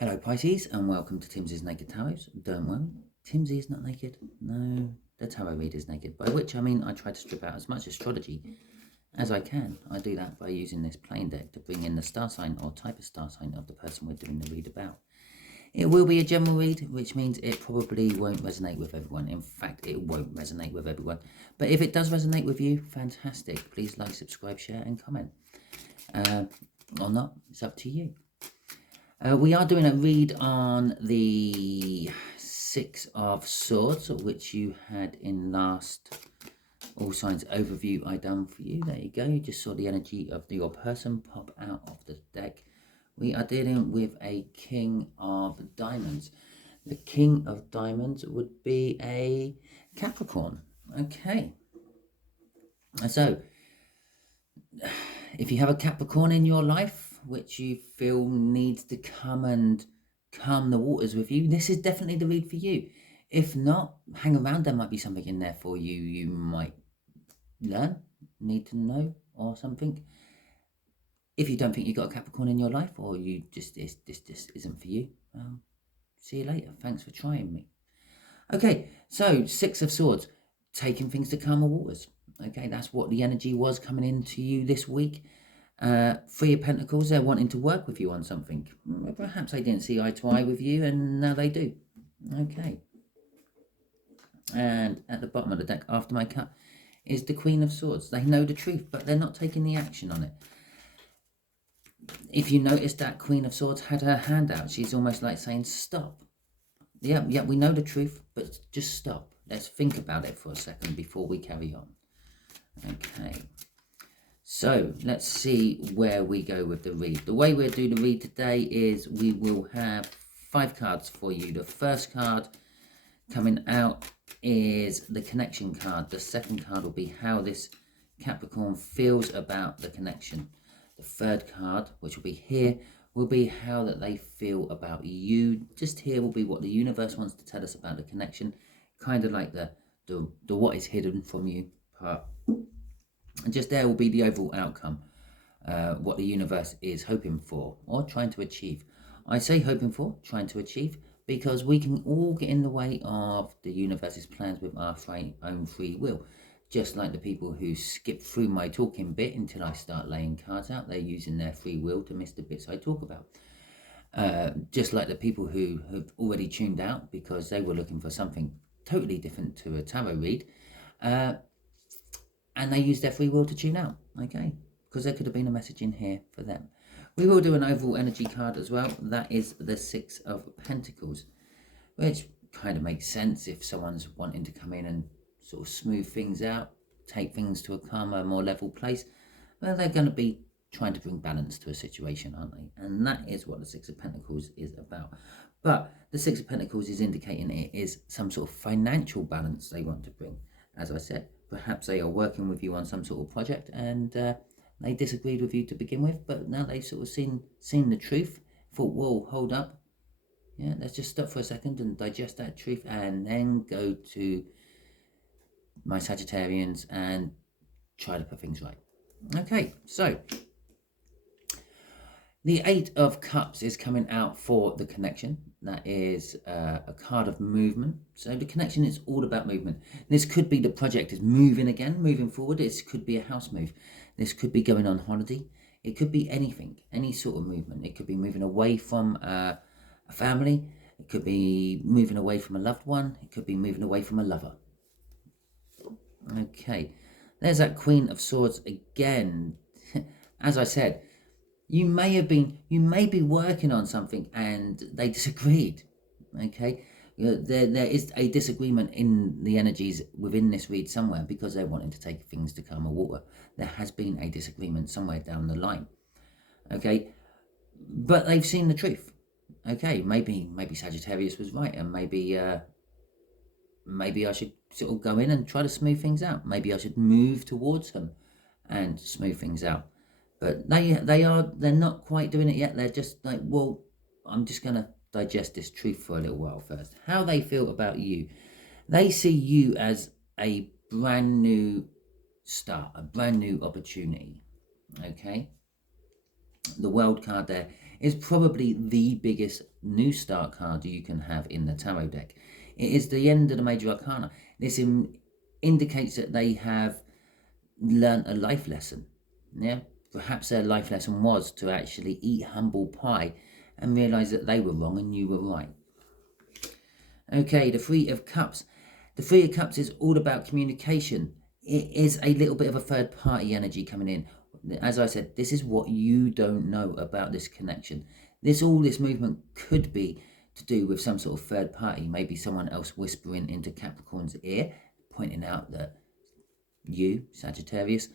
Hello Pisces and welcome to Timsy's Naked Tarot. Don't worry, Timsy is not naked. No, the tarot reader is naked. By which I mean I try to strip out as much astrology as I can. I do that by using this plain deck to bring in the star sign or type of star sign of the person we're doing the read about. It will be a general read, which means it probably won't resonate with everyone. In fact, it won't resonate with everyone. But if it does resonate with you, fantastic. Please like, subscribe, share and comment. Or not, it's up to you. We are doing a read on the Six of Swords, which you had in last All Signs overview I done for you. There you go. You just saw the energy of your person pop out of the deck. We are dealing with a King of Diamonds. The King of Diamonds would be a Capricorn. Okay. So, if you have a Capricorn in your life, which you feel needs to come and calm the waters with you, this is definitely the read for you. If not, hang around. There might be something in there for you you might learn, need to know, or something. If you don't think you've got a Capricorn in your life, or you just this just isn't for you, well, see you later. Thanks for trying me. Okay, so Six of Swords, taking things to calmer waters. Okay, that's what the energy was coming into you this week. Three of Pentacles, they're wanting to work with you on something. Perhaps they didn't see eye to eye with you, and now they do. Okay. And at the bottom of the deck, after my cut, is the Queen of Swords. They know the truth, but they're not taking the action on it. If you notice, that Queen of Swords had her hand out. She's almost like saying, stop. Yeah, we know the truth, but just stop. Let's think about it for a second before we carry on. Okay. So let's see where we go with the read. The way we'll do the read today is we will have 5 cards for you. The first card coming out is the connection card. The second card will be how this Capricorn feels about the connection. The third card, which will be here, will be how that they feel about you. Just here will be what the universe wants to tell us about the connection. Kind of like the what is hidden from you part. And just there will be the overall outcome, what the universe is hoping for or trying to achieve. I say hoping for, trying to achieve, because we can all get in the way of the universe's plans with our own free will. Just like the people who skip through my talking bit until I start laying cards out, they're using their free will to miss the bits I talk about. Just like the people who have already tuned out because they were looking for something totally different to a tarot read. And they use their free will to tune out, okay? Because there could have been a message in here for them. We will do an overall energy card as well. That is the Six of Pentacles, which kind of makes sense if someone's wanting to come in and sort of smooth things out, take things to a calmer, more level place. Well, they're going to be trying to bring balance to a situation, aren't they? And that is what the Six of Pentacles is about. But the Six of Pentacles is indicating it is some sort of financial balance they want to bring. As I said, perhaps they are working with you on some sort of project and they disagreed with you to begin with, but now they've sort of seen the truth, thought, whoa, hold up. Yeah, let's just stop for a second and digest that truth and then go to my Sagittarians and try to put things right. Okay, so the Eight of Cups is coming out for the connection. That is a card of movement. So the connection is all about movement. This could be the project is moving again, moving forward. This could be a house move. This could be going on holiday. It could be anything, any sort of movement. It could be moving away from a family. It could be moving away from a loved one. It could be moving away from a lover. Okay, there's that Queen of Swords again. As I said, you may be working on something and they disagreed. Okay, there is a disagreement in the energies within this read somewhere because they're wanting to take things to calmer water. There has been a disagreement somewhere down the line. Okay, but they've seen the truth. Okay, maybe Sagittarius was right, and maybe I should sort of go in and try to smooth things out. Maybe I should move towards him and smooth things out. But they're not quite doing it yet. They're just like, well, I'm just going to digest this truth for a little while first. How they feel about you. They see you as a brand new start, a brand new opportunity. Okay? The World card there is probably the biggest new start card you can have in the tarot deck. It is the end of the major arcana. This indicates that they have learnt a life lesson. Yeah, perhaps their life lesson was to actually eat humble pie and realize that they were wrong and you were right. Okay, the Three of Cups. The Three of Cups is all about communication. It is a little bit of a third party energy coming in. As I said, this is what you don't know about this connection. All this movement could be to do with some sort of third party, maybe someone else whispering into Capricorn's ear, pointing out that you, Sagittarius,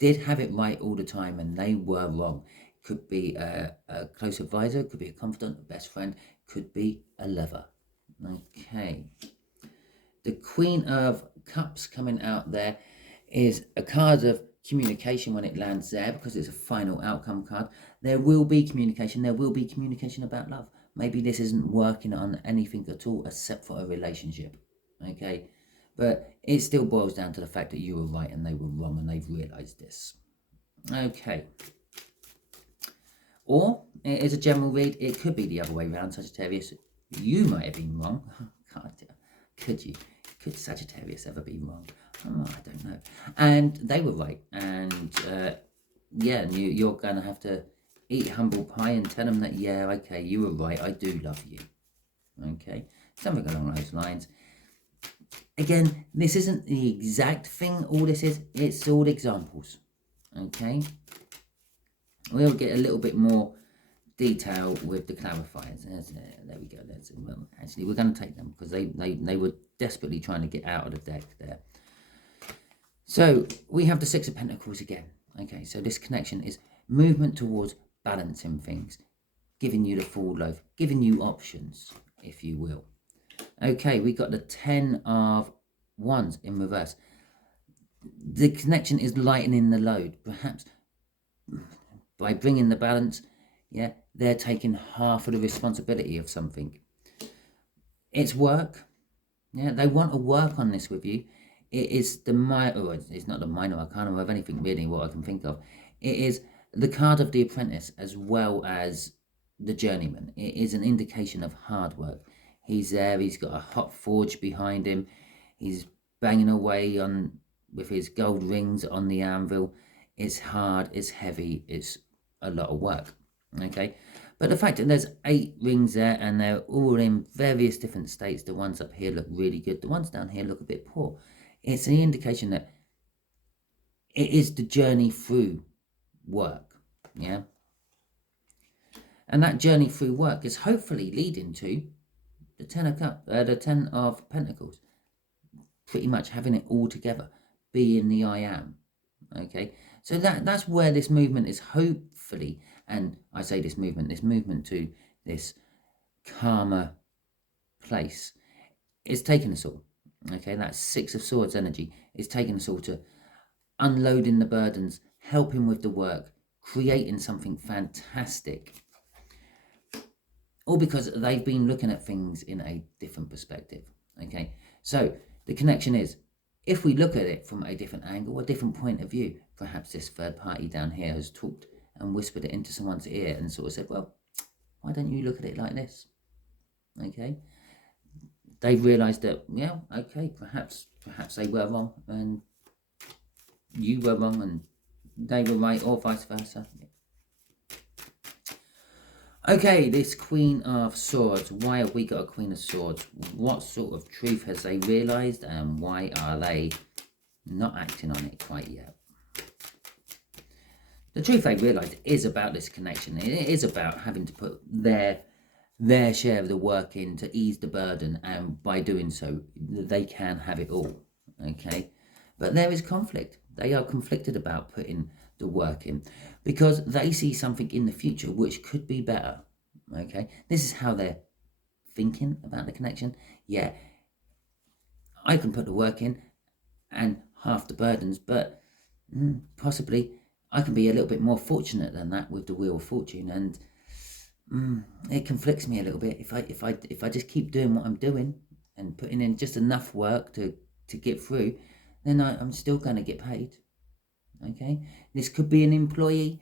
did have it right all the time and they were wrong. Could be a close advisor, could be a confidant, a best friend, could be a lover. Okay. The Queen of Cups coming out there is a card of communication when it lands there, because it's a final outcome card. There will be communication. There will be communication about love. Maybe this isn't working on anything at all except for a relationship. Okay. But it still boils down to the fact that you were right and they were wrong, and they've realised this. Okay. Or it is a general read. It could be the other way around, Sagittarius. You might have been wrong. God, could you? Could Sagittarius ever be wrong? Oh, I don't know. And they were right. And yeah, you're going to have to eat humble pie and tell them that, yeah, okay, you were right. I do love you. Okay. Something along those lines. Again, this isn't the exact thing. All this is, it's all examples. Okay. We'll get a little bit more detail with the clarifiers. There we go. Actually, we're going to take them because they were desperately trying to get out of the deck there. So we have the Six of Pentacles again. Okay, so this connection is movement towards balancing things, giving you the full loaf, giving you options, if you will. Okay, we got the Ten of Wands in reverse. The connection is lightening the load. Perhaps by bringing the balance, yeah, they're taking half of the responsibility of something. It's work. Yeah, they want to work on this with you. It is it's not the minor arcana of anything really, what I can think of. It is the card of the apprentice as well as the journeyman. It is an indication of hard work. He's there, he's got a hot forge behind him. He's banging away with his gold rings on the anvil. It's hard, it's heavy, it's a lot of work. Okay, but the fact that there's 8 rings there and they're all in various different states, the ones up here look really good, the ones down here look a bit poor. It's an indication that it is the journey through work, yeah? And that journey through work is hopefully leading to the the 10 of Pentacles, pretty much having it all together, being the I am, okay? So that's where this movement is hopefully, and I say this movement to this calmer place is taking us all. Okay, that Six of Swords energy is taking us all to unloading the burdens, helping with the work, creating something fantastic. All because they've been looking at things in a different perspective. Okay, so the connection is, if we look at it from a different angle, a different point of view, perhaps this third party down here has talked and whispered it into someone's ear and sort of said, well, why don't you look at it like this? Okay. They've realised that, yeah, okay, perhaps they were wrong and you were wrong and they were right, or vice versa. Okay, this Queen of Swords. Why have we got a Queen of Swords? What sort of truth has they realised, and why are they not acting on it quite yet? The truth they realised is about this connection. It is about having to put their share of the work in to ease the burden, and by doing so, they can have it all, okay? But there is conflict. They are conflicted about putting the work in because they see something in the future which could be better, okay? This is how they're thinking about the connection. Yeah, I can put the work in and half the burdens, but possibly I can be a little bit more fortunate than that with the Wheel of Fortune, and it conflicts me a little bit. If I just keep doing what I'm doing and putting in just enough work to get through, then I'm still going to get paid. Okay, this could be an employee.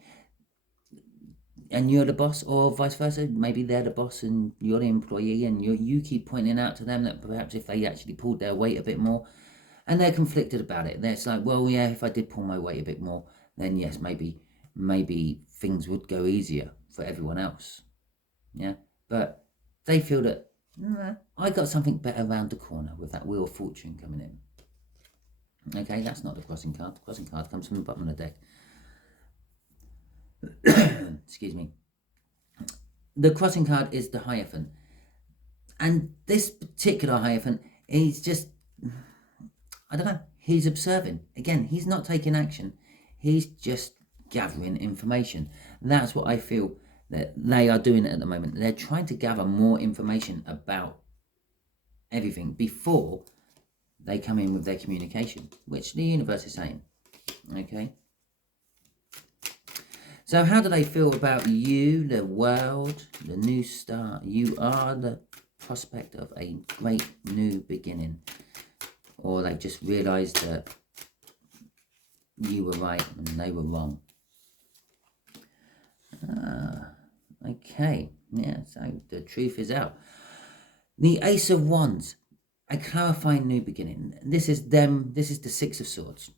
and you're the boss, or vice versa. Maybe they're the boss and you're the employee, and you keep pointing out to them that perhaps if they actually pulled their weight a bit more, and they're conflicted about it. It's like, well, yeah, if I did pull my weight a bit more, then yes, maybe things would go easier for everyone else. Yeah, but they feel that I got something better around the corner with that Wheel of Fortune coming in. Okay, that's not the crossing card. The crossing card comes from the bottom of the deck. Excuse me. The crossing card is the Hierophant. And this particular Hierophant is just, I don't know, he's observing. Again, he's not taking action. He's just gathering information. That's what I feel that they are doing at the moment. They're trying to gather more information about everything before they come in with their communication, which the universe is saying. Okay. So how do they feel about you, the world, the new start? You are the prospect of a great new beginning. Or they've just realised that you were right and they were wrong. Okay. Yeah, so the truth is out. The Ace of Wands. A clarifying new beginning. This is them. This is the Six of Swords.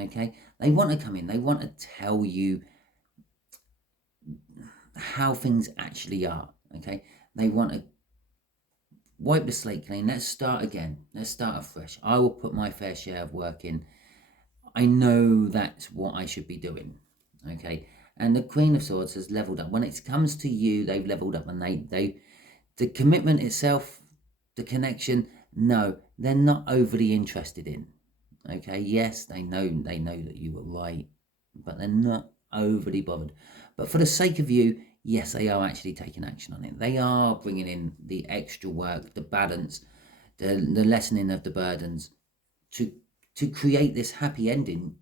Okay. They want to come in. They want to tell you how things actually are. Okay. They want to wipe the slate clean. Let's start again. Let's start afresh. I will put my fair share of work in. I know that's what I should be doing. Okay. And the Queen of Swords has leveled up. When it comes to you, they've leveled up, and the commitment itself, the connection, no, they're not overly interested in. Okay, yes, they know that you were right, but they're not overly bothered. But for the sake of you, yes, they are actually taking action on it. They are bringing in the extra work, the balance, the lessening of the burdens to create this happy ending.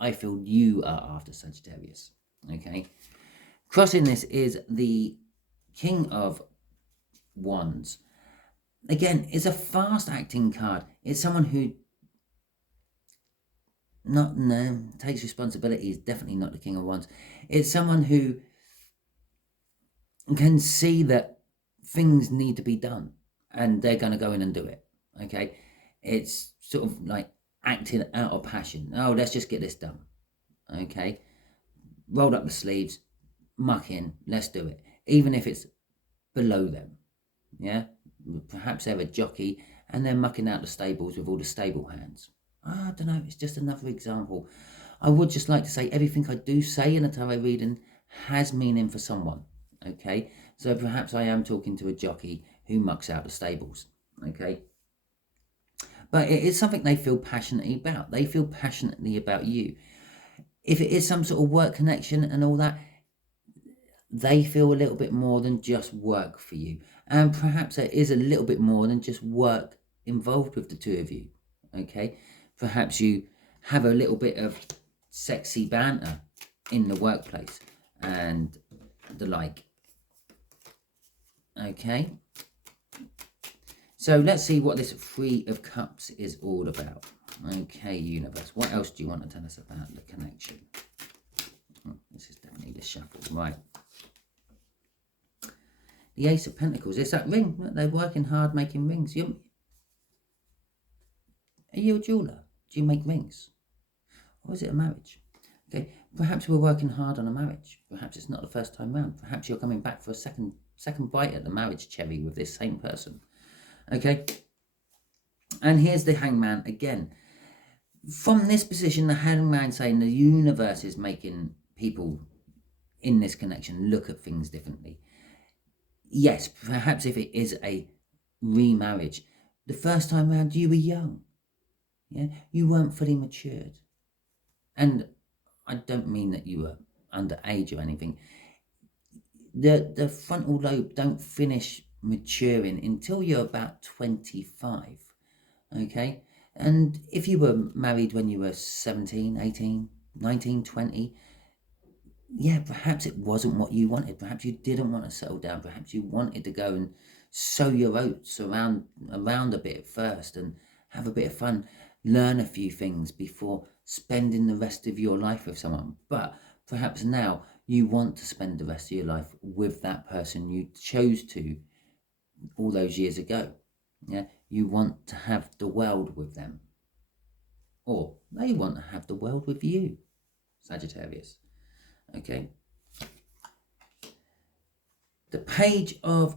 I feel you are after, Sagittarius. Okay, crossing this is the King of Wands. Again, it's a fast acting card. It's someone who takes responsibility. Is definitely not the King of Wands. It's someone who can see that things need to be done and they're going to go in and do it. Okay, it's sort of like acting out of passion. Oh, let's just get this done. Okay, rolled up the sleeves, muck in, let's do it, even if it's below them. Yeah, perhaps they're a jockey and they're mucking out the stables with all the stable hands. I don't know, it's just another example. I would just like to say everything I do say in a tarot reading has meaning for someone. Okay, so perhaps I am talking to a jockey who mucks out the stables. Okay, but it is something they feel passionately about. They feel passionately about you. If it is some sort of work connection and all that, they feel a little bit more than just work for you. And perhaps there is a little bit more than just work involved with the two of you. Okay, perhaps you have a little bit of sexy banter in the workplace and the like. Okay, so let's see what this Three of Cups is all about. Okay, universe, what else do you want to tell us about the connection? This is definitely the shuffle, right? The Ace of Pentacles. It's that ring. They're working hard making rings. Are you a jeweler? Do you make rings? Or is it a marriage? Okay, perhaps we're working hard on a marriage. Perhaps it's not the first time round. Perhaps you're coming back for a second bite at the marriage cherry with this same person. Okay, and here's the Hangman again. From this position, the Hangman saying the universe is making people in this connection look at things differently. Yes, perhaps if it is a remarriage, the first time round you were young. Yeah, you weren't fully matured. And I don't mean that you were underage or anything. The frontal lobe don't finish maturing until you're about 25. Okay? And if you were married when you were 17, 18, 19, 20, yeah, perhaps it wasn't what you wanted. Perhaps you didn't want to settle down. Perhaps you wanted to go and sow your oats around a bit first and have a bit of fun, learn a few things before spending the rest of your life with someone. But perhaps now You want to spend the rest of your life with that person you chose to all those years ago. Yeah, you want to have the world with them, or they want to have the world with you, Sagittarius. Okay. The Page of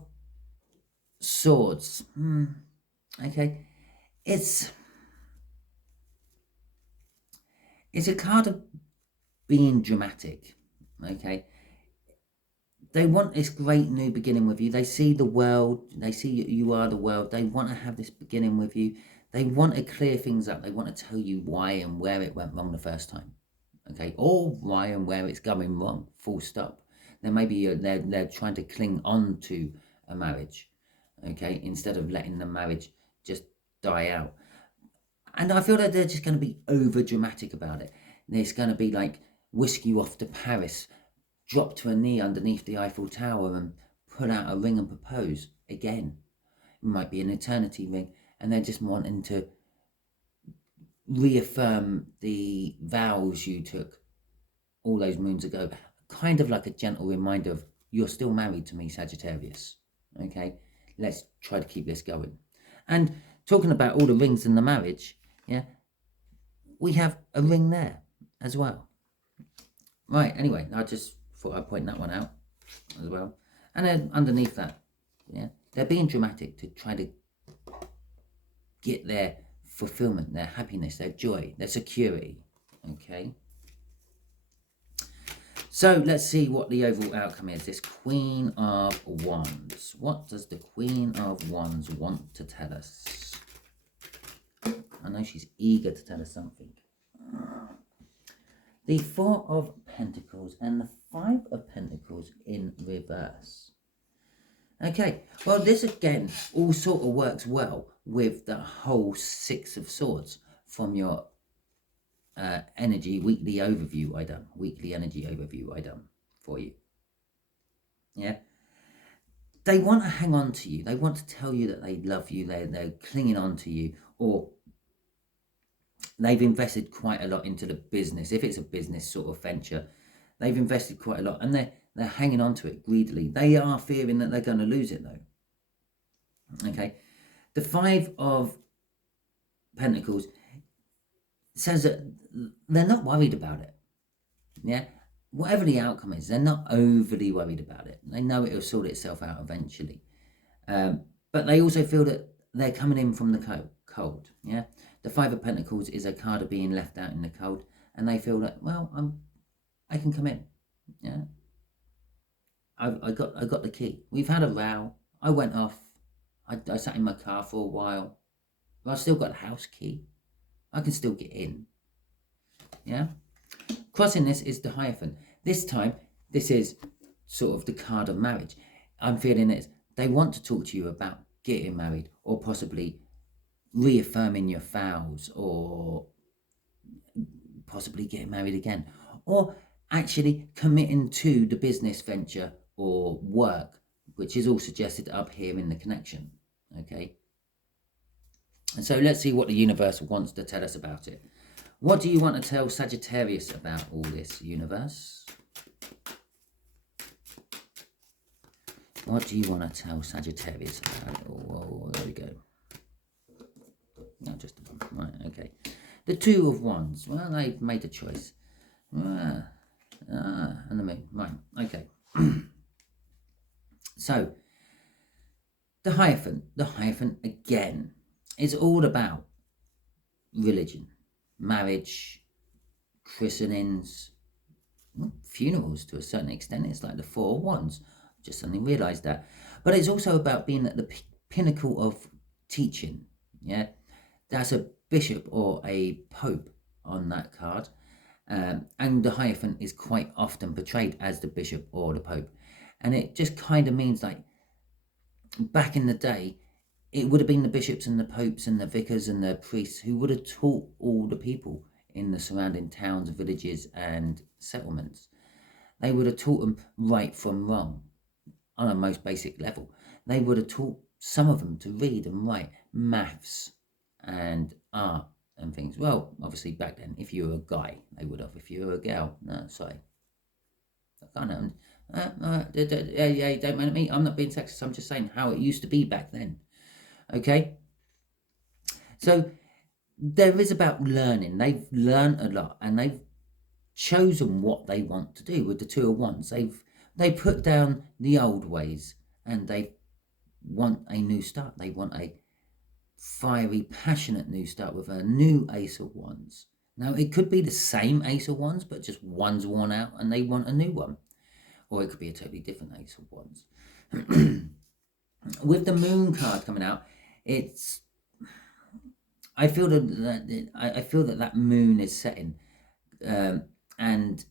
Swords. Okay. It's a card of being dramatic. Okay. They want this great new beginning with you. They see the world. They see you are the world. They want to have this beginning with you. They want to clear things up. They want to tell you why and where it went wrong the first time. Okay. Or why and where it's going wrong. Full stop. Then maybe they're trying to cling on to a marriage. Okay. Instead of letting the marriage just die out. And I feel that they're just going to be over dramatic about it. And it's going to be like whisk you off to Paris, drop to a knee underneath the Eiffel Tower and pull out a ring and propose again. It might be an eternity ring, and they're just wanting to reaffirm the vows you took all those moons ago. Kind of like a gentle reminder of, you're still married to me, Sagittarius. Okay, let's try to keep this going. And talking about all the rings in the marriage, yeah, we have a ring there as well. Right, anyway, I just thought I'd point that one out as well. And then underneath that, yeah, they're being dramatic to try to get their fulfillment, their happiness, their joy, their security. Okay. So let's see what the overall outcome is. This Queen of Wands. What does the Queen of Wands want to tell us? I know she's eager to tell us something. The Four of Pentacles and the Five of Pentacles in reverse. Okay, well, this again all sort of works well with the whole Six of Swords from your energy weekly overview I done. Weekly energy overview I done for you. Yeah. They want to hang on to you. They want to tell you that they love you. They're clinging on to you, or they've invested quite a lot into the business. If it's a business sort of venture, they've invested quite a lot, and they're hanging on to it greedily. They are fearing that they're going to lose it, though. Okay. The Five of Pentacles says that they're not worried about it. Yeah. Whatever the outcome is, they're not overly worried about it. They know it'll sort itself out eventually. But they also feel that they're coming in from the cold. Yeah. The Five of Pentacles is a card of being left out in the cold, and they feel that, well, I can come in. Yeah. I got the key. We've had a row. I went off. I sat in my car for a while. But I've still got the house key. I can still get in. Yeah. Crossing this is the Hierophant. This time, this is sort of the card of marriage. I'm feeling it. They want to talk to you about getting married, or possibly reaffirming your vows, or possibly getting married again, or actually committing to the business venture or work, which is all suggested up here in the connection. Okay. And so let's see what the universe wants to tell us about it. What do you want to tell Sagittarius about all this, universe? What do you want to tell Sagittarius about it? Oh, there we go. No, just one. Right, okay. The Two of Wands. Well, they've made a choice. And the Moon. Right, okay. So, the Hierophant. The Hierophant, again, is all about religion, marriage, christenings, funerals to a certain extent. It's like the Four of Wands. Just suddenly realised that. But it's also about being at the pinnacle of teaching. Yeah, that's a bishop or a pope on that card. And the Hierophant is quite often portrayed as the bishop or the pope. And it just kind of means like, back in the day, it would have been the bishops and the popes and the vicars and the priests who would have taught all the people in the surrounding towns, villages and settlements. They would have taught them right from wrong on a most basic level. They would have taught some of them to read and write, maths and art and things. Well, obviously back then, if you were a guy, they would have. If you were a girl, no, sorry. I can't. Yeah, don't mind me. I'm not being sexist. I'm just saying how it used to be back then. Okay. So there is about learning. They've learned a lot, and they've chosen what they want to do with the Two of Wands. They put down the old ways, and they want a new start. They want a fiery, passionate new start with a new Ace of Wands. Now, it could be the same Ace of Wands, but just one's worn out and they want a new one. Or it could be a totally different Ace of Wands. With the Moon card coming out, I feel that Moon is setting, and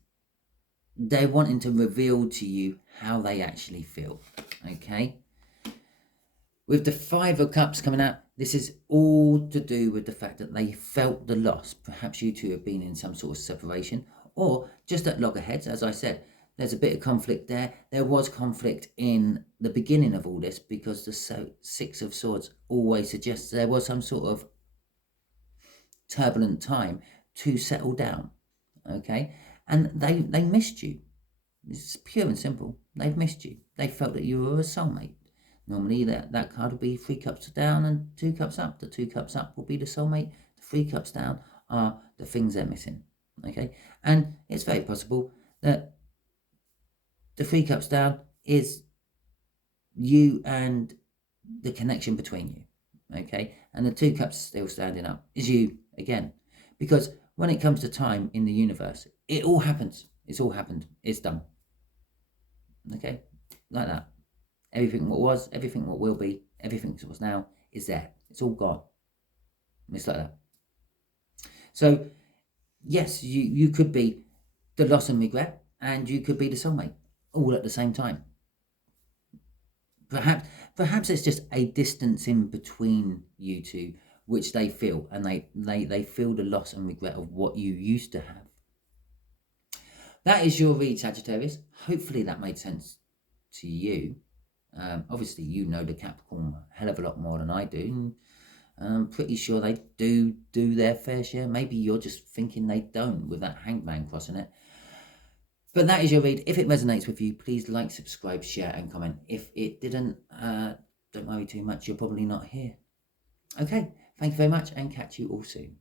they're wanting to reveal to you how they actually feel. Okay. With the Five of Cups coming out, this is all to do with the fact that they felt the loss. Perhaps you two have been in some sort of separation, or just at loggerheads. As I said, there's a bit of conflict there. There was conflict in the beginning of all this, because the Six of Swords always suggests there was some sort of turbulent time to settle down. Okay, and they missed you. It's pure and simple. They've missed you. They felt that you were a soulmate. Normally that card would be 3 cups down and 2 cups up. The 2 cups up will be the soulmate. The 3 cups down are the things they're missing. Okay, and it's very possible that the 3 cups down is you and the connection between you. Okay, and the 2 cups still standing up is you again, because when it comes to time in the universe, it all happens. It's all happened. It's done. Okay, like that. Everything what was, everything what will be, everything that was now is there. It's all gone. It's like that. So, yes, you could be the loss and regret, and you could be the soulmate, all at the same time. Perhaps it's just a distance in between you two, which they feel, and they feel the loss and regret of what you used to have. That is your read, Sagittarius. Hopefully that made sense to you. Obviously, you know the Capricorn a hell of a lot more than I do. I'm pretty sure they do their fair share. Maybe you're just thinking they don't, with that hangman crossing it. But that is your read. If it resonates with you, please like, subscribe, share, and comment. If it didn't, don't worry too much. You're probably not here. Okay, thank you very much, and catch you all soon.